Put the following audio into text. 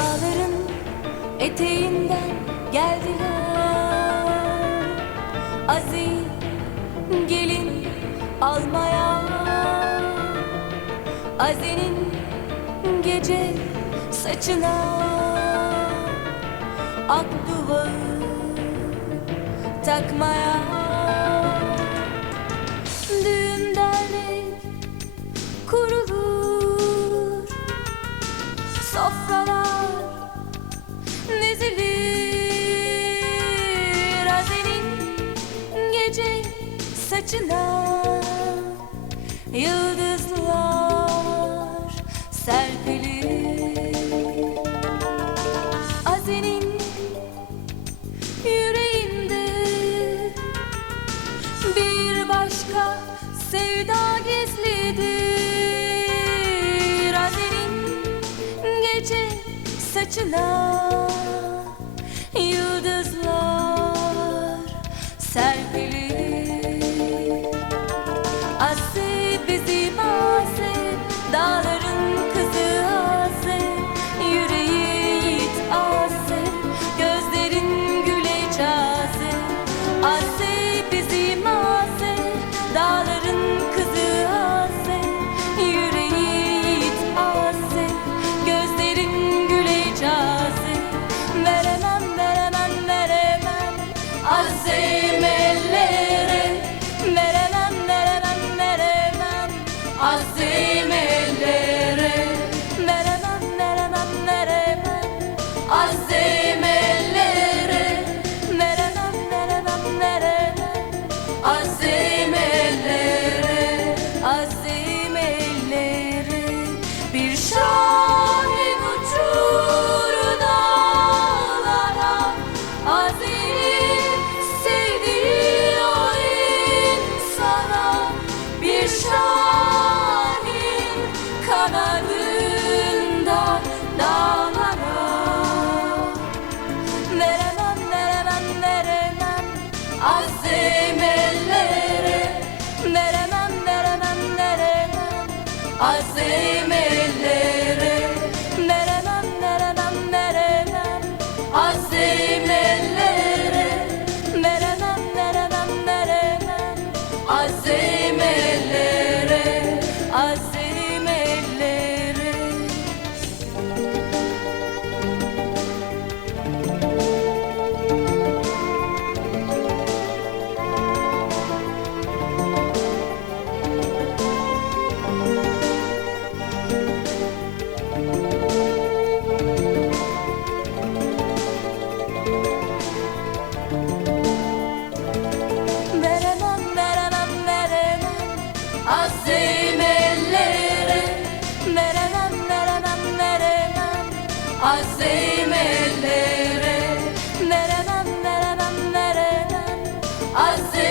Dağların eteğinden geldiler. Aziz gelin almaya Azenin gece saçına Ak duvağı takmaya. Düğüm dernek kurulu sofralar dizilir Azelin gece saçına. Yıldız saçılar I Aziz Azim ellere Neremem neremem neremem Azim